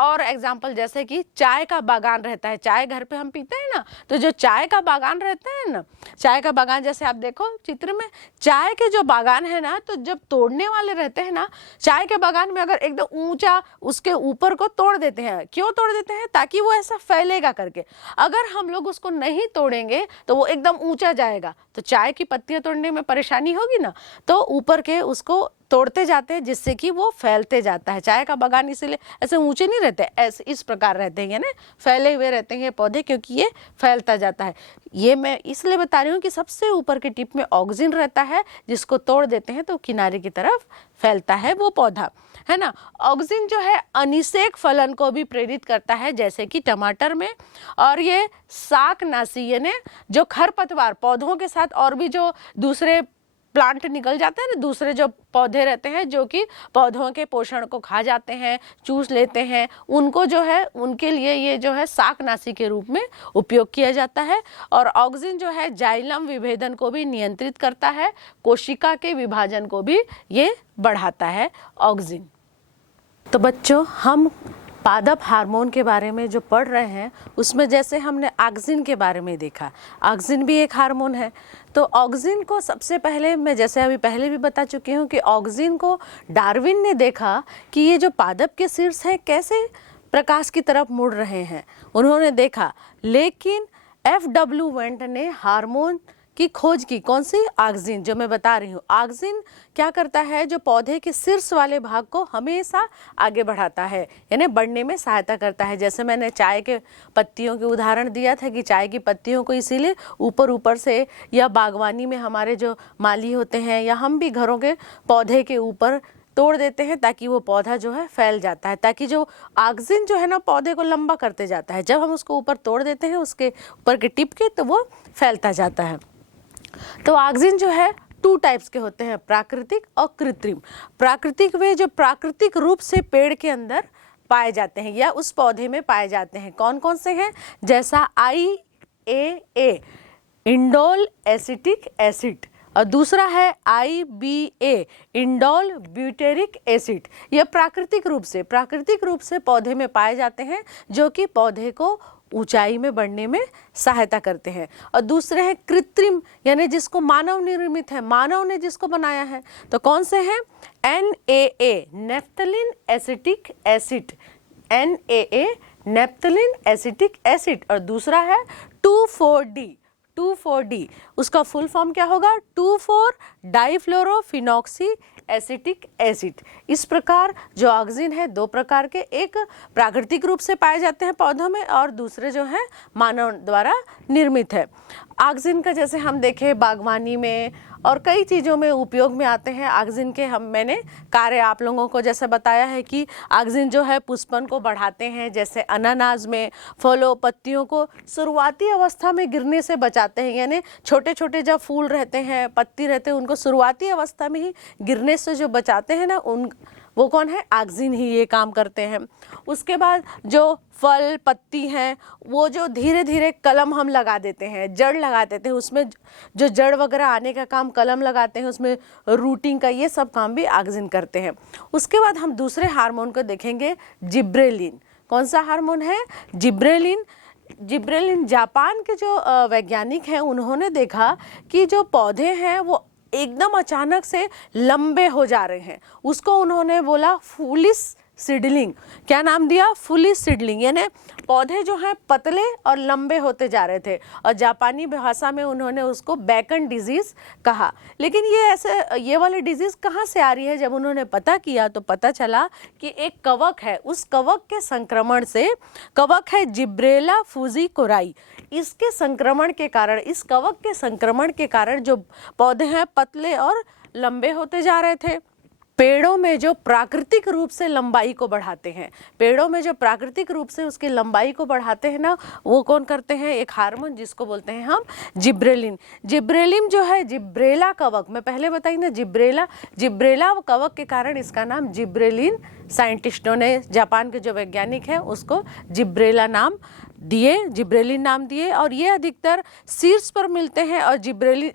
और एग्जाम्पल जैसे कि चाय का बागान रहता है, चाय घर पे हम पीते हैं ना, तो जो चाय का बागान रहता है ना, चाय का बागान जैसे आप देखो चित्र में, चाय के जो बागान है ना, तो जब तोड़ने वाले रहते हैं ना चाय के बागान में अगर एकदम ऊंचा उसके ऊपर को तोड़ देते हैं। क्यों तोड़ देते हैं? ताकि वो ऐसा फैलेगा करके। अगर हम लोग उसको नहीं तोड़ेंगे तो वो एकदम ऊंचा जाएगा, तो चाय की पत्तियां तोड़ने में परेशानी होगी ना, तो ऊपर के उसको तोड़ते जाते हैं जिससे कि वो फैलते जाता है। चाय का बागान इसीलिए ऐसे ऊंचे नहीं रहते, ऐसे इस प्रकार रहते हैं, यानी फैले हुए रहते हैं ये पौधे, क्योंकि ये फैलता जाता है। ये मैं इसलिए बता रही हूँ कि सबसे ऊपर के टिप में ऑक्सिन रहता है, जिसको तोड़ देते हैं तो किनारे की तरफ फैलता है वो पौधा, है ना। ऑक्सिन जो है अनिषेक फलन को भी प्रेरित करता है, जैसे कि टमाटर में। और ये शाकनाशी यानी जो खरपतवार पौधों के साथ और भी जो दूसरे प्लांट निकल जाते हैं ना, दूसरे जो पौधे रहते हैं जो कि पौधों के पोषण को खा जाते हैं, चूस लेते हैं, उनको जो है उनके लिए ये जो है शाकनाशी के रूप में उपयोग किया जाता है। और ऑक्सिन जो है जाइलम विभेदन को भी नियंत्रित करता है, कोशिका के विभाजन को भी ये बढ़ाता है ऑक्सिन। तो बच्चों, हम पादप हार्मोन के बारे में जो पढ़ रहे हैं उसमें जैसे हमने ऑक्सिन के बारे में देखा, ऑक्सिन भी एक हार्मोन है। तो ऑक्सिन को सबसे पहले, मैं जैसे अभी पहले भी बता चुकी हूँ कि ऑक्सिन को डार्विन ने देखा कि ये जो पादप के शीर्ष हैं कैसे प्रकाश की तरफ मुड़ रहे हैं, उन्होंने देखा। लेकिन F.W. वेंट ने हार्मोन की खोज की, कौन सी? ऑक्सिन, जो मैं बता रही हूँ। ऑक्सिन क्या करता है, जो पौधे के शीर्ष वाले भाग को हमेशा आगे बढ़ाता है, यानी बढ़ने में सहायता करता है। जैसे मैंने चाय के पत्तियों के उदाहरण दिया था कि चाय की पत्तियों को इसीलिए ऊपर ऊपर से, या बागवानी में हमारे जो माली होते हैं या हम भी घरों के पौधे के ऊपर तोड़ देते हैं ताकि वो पौधा जो है फैल जाता है, ताकि जो ऑक्सिन जो है ना पौधे को लंबा करते जाता है। जब हम उसको ऊपर तोड़ देते हैं उसके ऊपर के टिप के, तो वो फैलता जाता है। तो ऑक्सिन जो है 2 टाइप्स के होते हैं, प्राकृतिक और कृत्रिम। प्राकृतिक वे जो प्राकृतिक रूप से पेड़ के अंदर पाए जाते हैं या उस पौधे में पाए जाते हैं। कौन कौन से हैं? जैसा IAA इंडोल एसिटिक एसिड, और दूसरा है IBA इंडोल ब्यूटेरिक एसिड। ये प्राकृतिक रूप से पौधे में पाए जाते हैं जो कि पौधे को ऊंचाई में बढ़ने में सहायता करते हैं। और दूसरे हैं कृत्रिम, यानी जिसको मानव निर्मित है, मानव ने जिसको बनाया है। तो कौन से हैं? NAA naphthalene acetic acid, NAA naphthalene acetic acid. और दूसरा है 2,4-D, उसका फुल फॉर्म क्या होगा? 2,4-डाइफ्लोरोफिनॉक्सी एसिटिक एसिड। इस प्रकार जो ऑक्सिन है 2 प्रकार के, एक प्राकृतिक रूप से पाए जाते हैं पौधों में और दूसरे जो है मानव द्वारा निर्मित है। ऑक्सिन का जैसे हम देखें बागवानी में और कई चीज़ों में उपयोग में आते हैं। ऑक्सिन के मैंने कार्य आप लोगों को जैसे बताया है कि ऑक्सिन जो है पुष्पन को बढ़ाते हैं, जैसे अनानास में फलों पत्तियों को शुरुआती अवस्था में गिरने से बचाते हैं, यानी छोटे छोटे जब फूल रहते हैं पत्ती रहते हैं उनको शुरुआती अवस्था में ही गिरने से जो बचाते हैं ना, वो कौन है? ऑक्सिन ही ये काम करते हैं। उसके बाद जो फल पत्ती हैं वो जो धीरे धीरे कलम हम लगा देते हैं, जड़ लगा देते हैं, उसमें जो जड़ वगैरह आने का काम कलम लगाते हैं, उसमें रूटिंग का ये सब काम भी ऑक्सिन करते हैं। उसके बाद हम दूसरे हार्मोन को देखेंगे, जिब्रेलिन। कौन सा हार्मोन है? जिब्रेलिन। जिब्रेलिन जापान के जो वैज्ञानिक हैं उन्होंने देखा कि जो पौधे हैं वो एकदम अचानक से लंबे हो जा रहे हैं, उसको उन्होंने बोला फूलिश सीडलिंग। क्या नाम दिया? फूलिश सीडलिंग, यानी पौधे जो हैं पतले और लंबे होते जा रहे थे, और जापानी भाषा में उन्होंने उसको बैकन डिजीज कहा। लेकिन ये वाली डिजीज कहाँ से आ रही है? जब उन्होंने पता किया तो पता चला कि एक कवक है, उस कवक के संक्रमण से, कवक है जिब्रेला फुजीकोराई, इसके संक्रमण के कारण, इस कवक के संक्रमण के कारण जो पौधे हैं पतले और लंबे होते जा रहे थे। पेड़ों में जो प्राकृतिक रूप से लंबाई को बढ़ाते हैं, पेड़ों में जो प्राकृतिक रूप से उसकी लंबाई को बढ़ाते हैं ना, वो कौन करते हैं? एक हार्मोन जिसको बोलते हैं हम जिब्रेलिन। जिब्रेलिन जो है जिब्रेला कवक, मैं पहले बताई ना, जिब्रेला कवक के कारण इसका नाम जिब्रेलिन, साइंटिस्टों ने, जापान के जो वैज्ञानिक हैं उसको जिब्रेला नाम दिए, जिब्रेलिन नाम दिए। और ये अधिकतर शीर्ष पर मिलते हैं, और जिब्रेलिन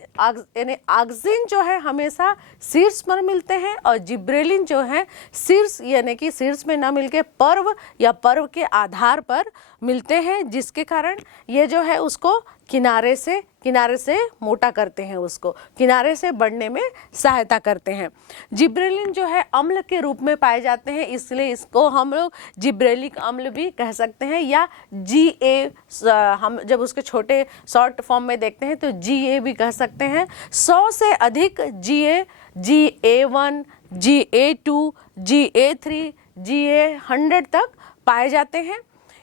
यानी ऑक्सिन जो है हमेशा शीर्ष पर मिलते हैं, और जिब्रेलिन जो है शीर्ष यानी कि शीर्ष में न मिलके पर्व या पर्व के आधार पर मिलते हैं, जिसके कारण ये जो है उसको किनारे से मोटा करते हैं, उसको किनारे से बढ़ने में सहायता करते हैं। जिब्रेलिन जो है अम्ल के रूप में पाए जाते हैं, इसलिए इसको हम लोग जिब्रेलिक अम्ल भी कह सकते हैं, या GA, हम जब उसके छोटे शॉर्ट फॉर्म में देखते हैं तो GA भी कह सकते हैं। 100 से अधिक GA1, GA2, GA3, GA100 तक पाए जाते हैं,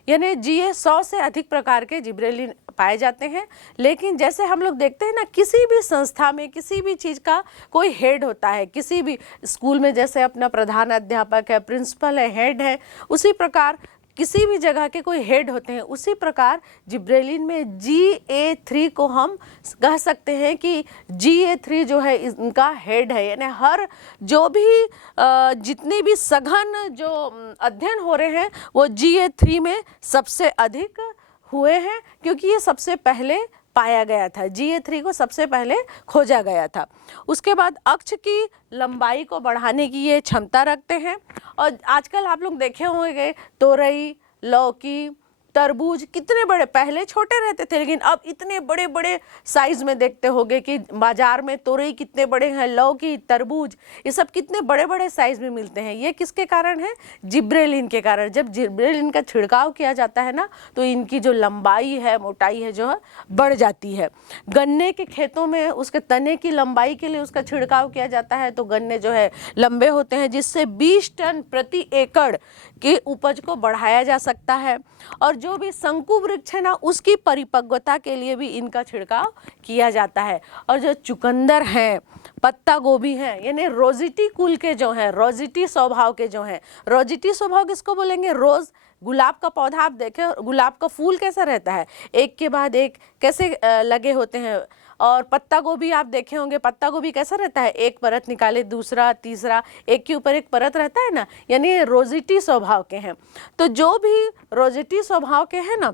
यानी GA 100 से अधिक प्रकार के जिब्रेलिन पाए जाते हैं। लेकिन जैसे हम लोग देखते हैं ना, किसी भी संस्था में किसी भी चीज़ का कोई हेड होता है, किसी भी स्कूल में जैसे अपना प्रधान अध्यापक है, प्रिंसिपल है, हेड है, उसी प्रकार किसी भी जगह के कोई हेड होते हैं, उसी प्रकार जिब्रेलिन में GA3 को हम कह सकते हैं कि GA3 जो है इनका हेड है, यानी हर जो भी जितने भी सघन जो अध्ययन हो रहे हैं वो GA3 में सबसे अधिक हुए हैं, क्योंकि ये सबसे पहले पाया गया था, GA3 को सबसे पहले खोजा गया था। उसके बाद अक्ष की लंबाई को बढ़ाने की ये क्षमता रखते हैं। और आजकल आप लोग देखे होंगे तोरई, लौकी, तरबूज कितने बड़े, पहले छोटे रहते थे लेकिन अब इतने बड़े बड़े साइज में देखते होंगे कि बाजार में तोरई कितने बड़े हैं, लौकी, तरबूज, ये सब कितने बड़े बड़े साइज में मिलते हैं। ये किसके कारण है? जिब्रेलिन के कारण। जब जिब्रेलिन का छिड़काव किया जाता है ना, तो इनकी जो लंबाई है, मोटाई है, जो है बढ़ जाती है। गन्ने के खेतों में उसके तने की लंबाई के लिए उसका छिड़काव किया जाता है, तो गन्ने जो है लंबे होते हैं, जिससे 20 टन प्रति एकड़ की उपज को बढ़ाया जा सकता है। और जो भी शंकु वृक्ष है ना, उसकी परिपक्वता के लिए भी इनका छिड़काव किया जाता है। और जो चुकंदर हैं, पत्ता गोभी है, यानी रोजिटी कुल के जो हैं, रोजिटी स्वभाव के जो हैं, रोजिटी स्वभाव किसको बोलेंगे? रोज, गुलाब का पौधा आप देखें, गुलाब का फूल कैसा रहता है, एक के बाद एक कैसे लगे होते हैं। और पत्ता गोभी आप देखे होंगे, पत्ता गोभी कैसा रहता है, एक परत निकाले, दूसरा, तीसरा, एक के ऊपर एक परत रहता है ना, यानी रोजिटी स्वभाव के हैं। तो जो भी रोजिटी स्वभाव के हैं ना,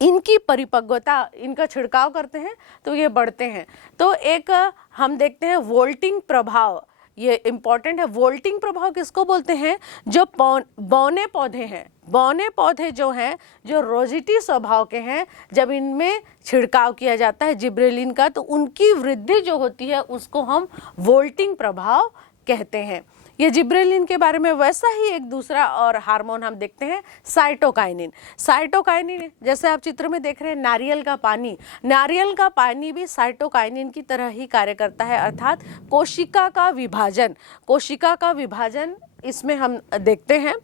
इनकी परिपक्वता, इनका छिड़काव करते हैं तो ये बढ़ते हैं। तो एक हम देखते हैं वोल्टिंग प्रभाव, ये इम्पॉर्टेंट है। वोल्टिंग प्रभाव किसको बोलते हैं? जो बौने पौधे हैं, बौने पौधे जो हैं, जो रोजिटी स्वभाव के हैं, जब इनमें छिड़काव किया जाता है जिब्रेलिन का, तो उनकी वृद्धि जो होती है उसको हम वोल्टिंग प्रभाव कहते हैं। ये जिब्रेलिन के बारे में वैसा ही एक दूसरा और हार्मोन हम देखते हैं, साइटोकाइनिन। साइटोकाइनिन जैसे आप चित्र में देख रहे हैं, नारियल का पानी, नारियल का पानी भी साइटोकाइनिन की तरह ही कार्य करता है, अर्थात कोशिका का विभाजन, कोशिका का विभाजन इसमें हम देखते हैं।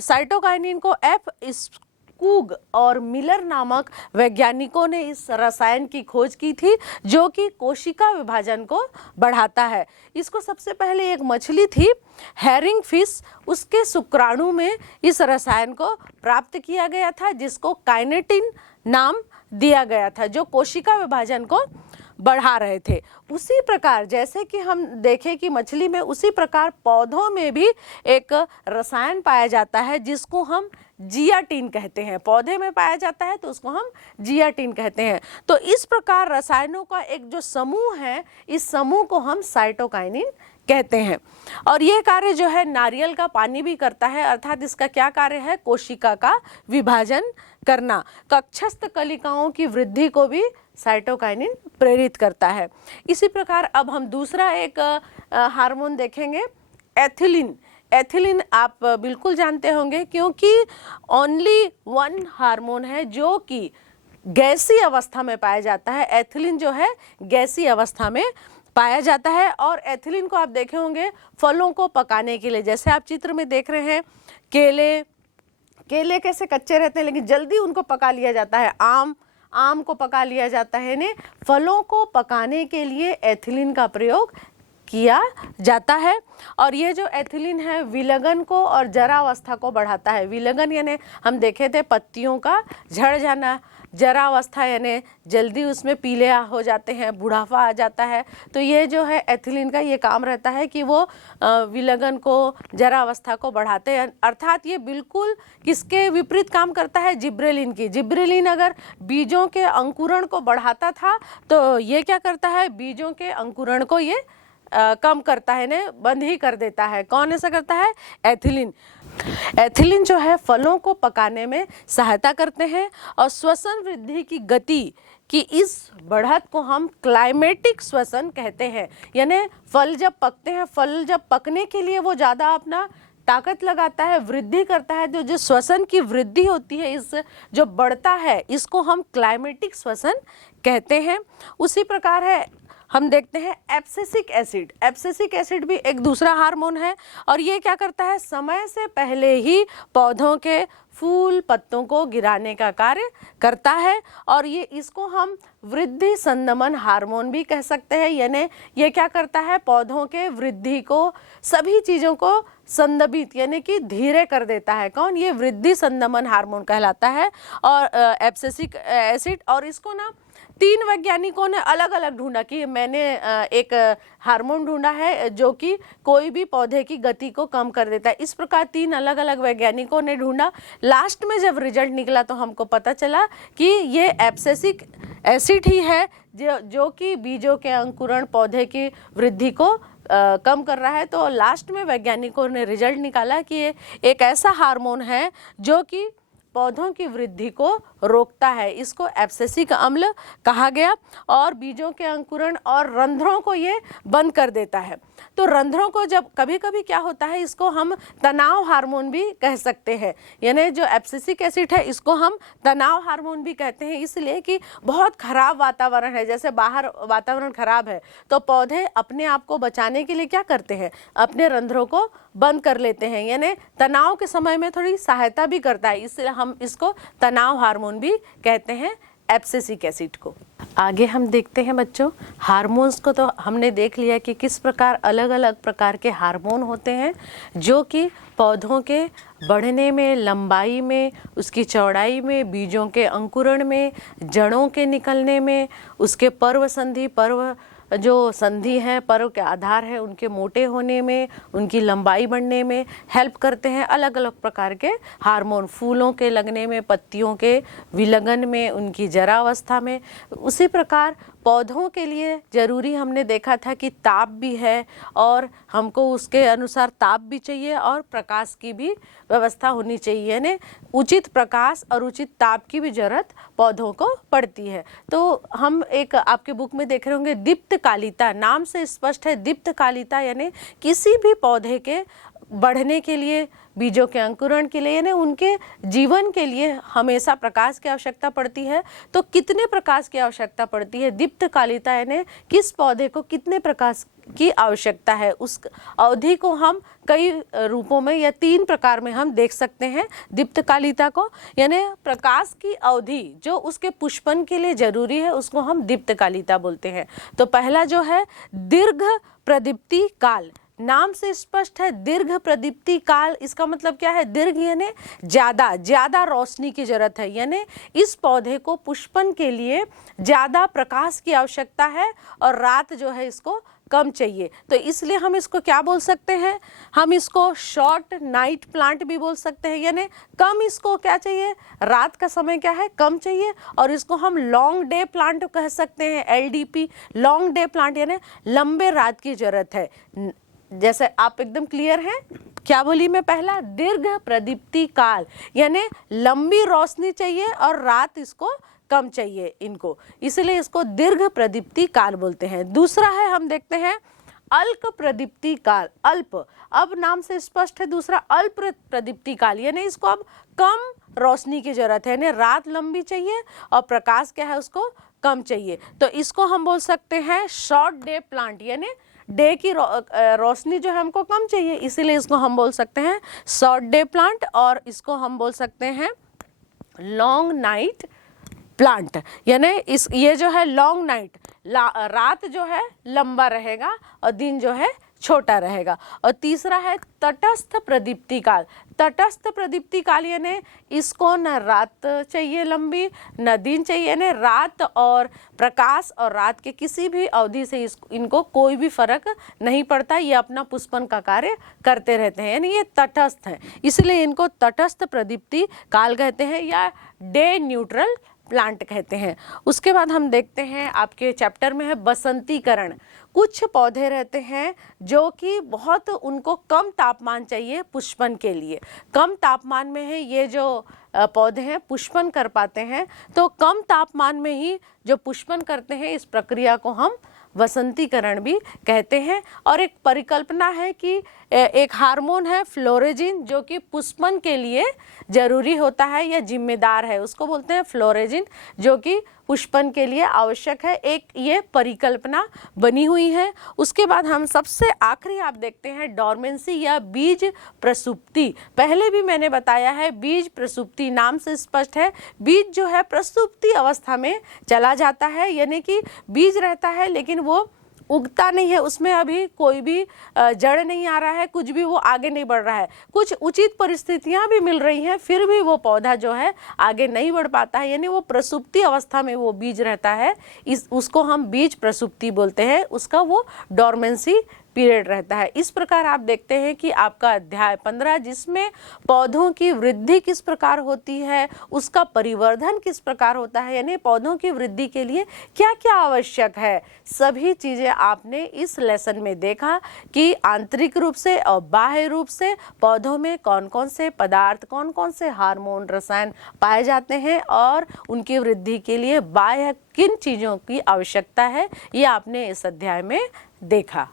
साइटोकाइनिन को कूग और मिलर नामक वैज्ञानिकों ने इस रसायन की खोज की थी जो कि कोशिका विभाजन को बढ़ाता है। इसको सबसे पहले एक मछली थी हेरिंग फिश, उसके शुक्राणु में इस रसायन को प्राप्त किया गया था जिसको काइनेटिन नाम दिया गया था, जो कोशिका विभाजन को बढ़ा रहे थे। उसी प्रकार जैसे कि हम देखें कि मछली में, उसी प्रकार पौधों में भी एक रसायन पाया जाता है जिसको हम जियाटिन कहते हैं। पौधे में पाया जाता है तो उसको हम जियाटिन कहते हैं। तो इस प्रकार रसायनों का एक जो समूह है, इस समूह को हम साइटोकाइनिन कहते हैं। और ये कार्य जो है नारियल का पानी भी करता है, अर्थात इसका क्या कार्य है, कोशिका का विभाजन करना। कक्षस्थ कलिकाओं की वृद्धि को भी साइटोकाइनिन प्रेरित करता है। इसी प्रकार अब हम दूसरा एक हार्मोन देखेंगे, एथिलीन। एथिलीन आप बिल्कुल जानते होंगे क्योंकि ओनली वन हार्मोन है जो कि गैसीय अवस्था में पाया जाता है। एथिलीन जो है गैसीय अवस्था में पाया जाता है। और एथिलीन को आप देखे होंगे फलों को पकाने के लिए, जैसे आप चित्र में देख रहे हैं केले कैसे कच्चे रहते हैं लेकिन जल्दी उनको पका लिया जाता है। आम को पका लिया जाता है। ने फलों को पकाने के लिए एथिलीन का प्रयोग किया जाता है। और ये जो एथिलीन है विलगन को और जरावस्था को बढ़ाता है। विलगन यानी हम देखे थे पत्तियों का झड़ जाना, जरावस्था यानी जल्दी उसमें पीले हो जाते हैं, बुढ़ापा आ जाता है। तो ये जो है एथिलीन का ये काम रहता है कि वो विलगन को, जरावस्था को बढ़ाते हैं। अर्थात ये बिल्कुल किसके विपरीत काम करता है, जिब्रेलिन की। जिब्रेलिन अगर बीजों के अंकुरण को बढ़ाता था तो ये क्या करता है, बीजों के अंकुरण को ये कम करता है, ने बंद ही कर देता है। कौन ऐसा करता है, एथिलीन। एथिलीन जो है फलों को पकाने में सहायता करते हैं और श्वसन वृद्धि की गति की इस बढ़त को हम क्लाइमेटिक श्वसन कहते हैं। यानी फल जब पकते हैं, फल जब पकने के लिए वो ज़्यादा अपना ताकत लगाता है, वृद्धि करता है, तो जो श्वसन की वृद्धि होती है, इस जो बढ़ता है, इसको हम क्लाइमेटिक श्वसन कहते हैं। उसी प्रकार है हम देखते हैं एब्सिसिक एसिड। एब्सिसिक एसिड भी एक दूसरा हार्मोन है और ये क्या करता है, समय से पहले ही पौधों के फूल पत्तों को गिराने का कार्य करता है। और ये इसको हम वृद्धि संदमन हार्मोन भी कह सकते हैं। यानी ये क्या करता है, पौधों के वृद्धि को, सभी चीज़ों को संदबित यानी कि धीरे कर देता है। कौन, ये वृद्धि संदमन हार्मोन कहलाता है और एब्सिसिक एसिड। और इसको ना 3 वैज्ञानिकों ने अलग अलग ढूंढा कि मैंने एक हार्मोन ढूंढा है जो कि कोई भी पौधे की गति को कम कर देता है। इस प्रकार 3 अलग अलग वैज्ञानिकों ने ढूंढा। लास्ट में जब रिजल्ट निकला तो हमको पता चला कि ये एब्सिसिक एसिड ही है जो कि बीजों के अंकुरण, पौधे की वृद्धि को कम कर रहा है। तो लास्ट में वैज्ञानिकों ने रिजल्ट निकाला कि ये एक ऐसा हार्मोन है जो कि पौधों की वृद्धि को रोकता है। इसको एब्सिसिक अम्ल कहा गया और बीजों के अंकुरण और रंध्रों को ये बंद कर देता है। तो रंध्रों को जब कभी कभी क्या होता है, इसको हम तनाव हार्मोन भी कह सकते हैं। यानी जो एब्सिसिक एसिड है इसको हम तनाव हार्मोन भी कहते हैं, इसलिए कि बहुत खराब वातावरण है, जैसे बाहर वातावरण खराब है तो पौधे अपने आप को बचाने के लिए क्या करते हैं, अपने रंध्रों को बंद कर लेते हैं। यानी तनाव के समय में थोड़ी सहायता भी करता है, इसलिए हम इसको तनाव हार्मोन भी कहते हैं, एब्सिसिक एसिड को। आगे हम देखते हैं बच्चों, हार्मोन्स को तो हमने देख लिया कि किस प्रकार अलग अलग प्रकार के हार्मोन होते हैं जो कि पौधों के बढ़ने में, लंबाई में, उसकी चौड़ाई में, बीजों के अंकुरण में, जड़ों के निकलने में, उसके पर्व संधि, पर्व जो संधि है, पर्व के आधार है, उनके मोटे होने में, उनकी लंबाई बढ़ने में हेल्प करते हैं अलग अलग प्रकार के हार्मोन। फूलों के लगने में, पत्तियों के विलगन में, उनकी जरावस्था में। उसी प्रकार पौधों के लिए जरूरी हमने देखा था कि ताप भी है और हमको उसके अनुसार ताप भी चाहिए और प्रकाश की भी व्यवस्था होनी चाहिए। यानी उचित प्रकाश और उचित ताप की भी जरूरत पौधों को पड़ती है। तो हम एक आपके बुक में देख रहे होंगे दीप्तकालिता, नाम से स्पष्ट है दीप्तकालिता, यानी किसी भी पौधे के बढ़ने के लिए, बीजों के अंकुरण के लिए, यानी उनके जीवन के लिए हमेशा प्रकाश की आवश्यकता पड़ती है। तो कितने प्रकाश की आवश्यकता पड़ती है, दीप्तकालिता यानी किस पौधे को कितने प्रकाश की आवश्यकता है। उस अवधि को हम कई रूपों में या 3 प्रकार में हम देख सकते हैं दीप्तकालिता को, यानी प्रकाश की अवधि जो उसके पुष्पन के लिए जरूरी है उसको हम दीप्तकालिता बोलते हैं। तो पहला जो है दीर्घ प्रदीप्ति काल, नाम से स्पष्ट है दीर्घ प्रदीप्ति काल, इसका मतलब क्या है? दीर्घ यानी ज्यादा रोशनी की जरूरत है, यानी इस पौधे को पुष्पन के लिए ज्यादा प्रकाश की आवश्यकता है और रात जो है इसको कम चाहिए। तो इसलिए हम इसको क्या बोल सकते हैं? हम इसको शॉर्ट नाइट प्लांट भी बोल सकते हैं, यानी कम इसको क्या चाहिए? रात का समय क्या है? कम चाहिए। और इसको हम लॉन्ग डे प्लांट कह सकते हैं, LDP लॉन्ग डे प्लांट, यानी लंबे रात की जरूरत है। जैसे आप एकदम क्लियर हैं? क्या बोली मैं? पहला दीर्घ प्रदीप्ति काल, यानी लंबी रोशनी चाहिए और रात इसको कम चाहिए इनको, इसलिए इसको दीर्घ प्रदीप्ति काल बोलते हैं। दूसरा है, हम देखते हैं अल्प प्रदीप्ति काल। अल्प, अब नाम से स्पष्ट है। दूसरा अल्प प्रदीप्ति काल, यानी इसको अब कम रोशनी की जरूरत है, यानी रात लंबी चाहिए और प्रकाश क्या है उसको कम चाहिए। तो इसको हम बोल सकते हैं शॉर्ट डे प्लांट, यानी डे की रोशनी जो है हमको कम चाहिए, इसीलिए इसको हम बोल सकते हैं शॉर्ट डे प्लांट। और इसको हम बोल सकते हैं लॉन्ग नाइट प्लांट, यानी ये जो है लॉन्ग नाइट, रात जो है लंबा रहेगा और दिन जो है छोटा रहेगा। और तीसरा है तटस्थ प्रदीप्ति काल। तटस्थ प्रदीप्ति काल यानी इसको न रात चाहिए लंबी न दिन चाहिए, यानी रात और प्रकाश और रात के किसी भी अवधि से इनको कोई भी फर्क नहीं पड़ता, ये अपना पुष्पन का कार्य करते रहते हैं, यानी ये तटस्थ है, इसलिए इनको तटस्थ प्रदीप्ति काल कहते हैं या डे न्यूट्रल प्लांट कहते हैं। उसके बाद हम देखते हैं आपके चैप्टर में है बसंतीकरण। कुछ पौधे रहते हैं जो कि बहुत उनको कम तापमान चाहिए पुष्पन के लिए, कम तापमान में है ये जो पौधे हैं पुष्पन कर पाते हैं, तो कम तापमान में ही जो पुष्पन करते हैं इस प्रक्रिया को हम वसंतीकरण भी कहते हैं। और एक परिकल्पना है कि एक हार्मोन है फ्लोरेजिन जो कि पुष्पन के लिए जरूरी होता है या जिम्मेदार है, उसको बोलते हैं फ्लोरेजिन, जो कि पुष्पन के लिए आवश्यक है। एक ये परिकल्पना बनी हुई है। उसके बाद हम सबसे आखिरी आप देखते हैं डॉर्मेंसी या बीज प्रसुप्ति। पहले भी मैंने बताया है बीज प्रसुप्ति नाम से स्पष्ट है, बीज जो है प्रसुप्ति अवस्था में चला जाता है, यानी कि बीज रहता है लेकिन वो उगता नहीं है, उसमें अभी कोई भी जड़ नहीं आ रहा है, कुछ भी वो आगे नहीं बढ़ रहा है, कुछ उचित परिस्थितियां भी मिल रही हैं फिर भी वो पौधा जो है आगे नहीं बढ़ पाता है, यानी वो प्रसुप्ति अवस्था में वो बीज रहता है, उसको हम बीज प्रसुप्ति बोलते हैं, उसका वो डॉर्मेंसी पीरियड रहता है। इस प्रकार आप देखते हैं कि आपका अध्याय 15 जिसमें पौधों की वृद्धि किस प्रकार होती है, उसका परिवर्धन किस प्रकार होता है, यानी पौधों की वृद्धि के लिए क्या क्या आवश्यक है, सभी चीजें आपने इस लेसन में देखा कि आंतरिक रूप से और बाह्य रूप से पौधों में कौन कौन से पदार्थ, कौन कौन से हार्मोन, रसायन पाए जाते हैं और उनकी वृद्धि के लिए बाह्य किन चीजों की आवश्यकता है, ये आपने इस अध्याय में देखा।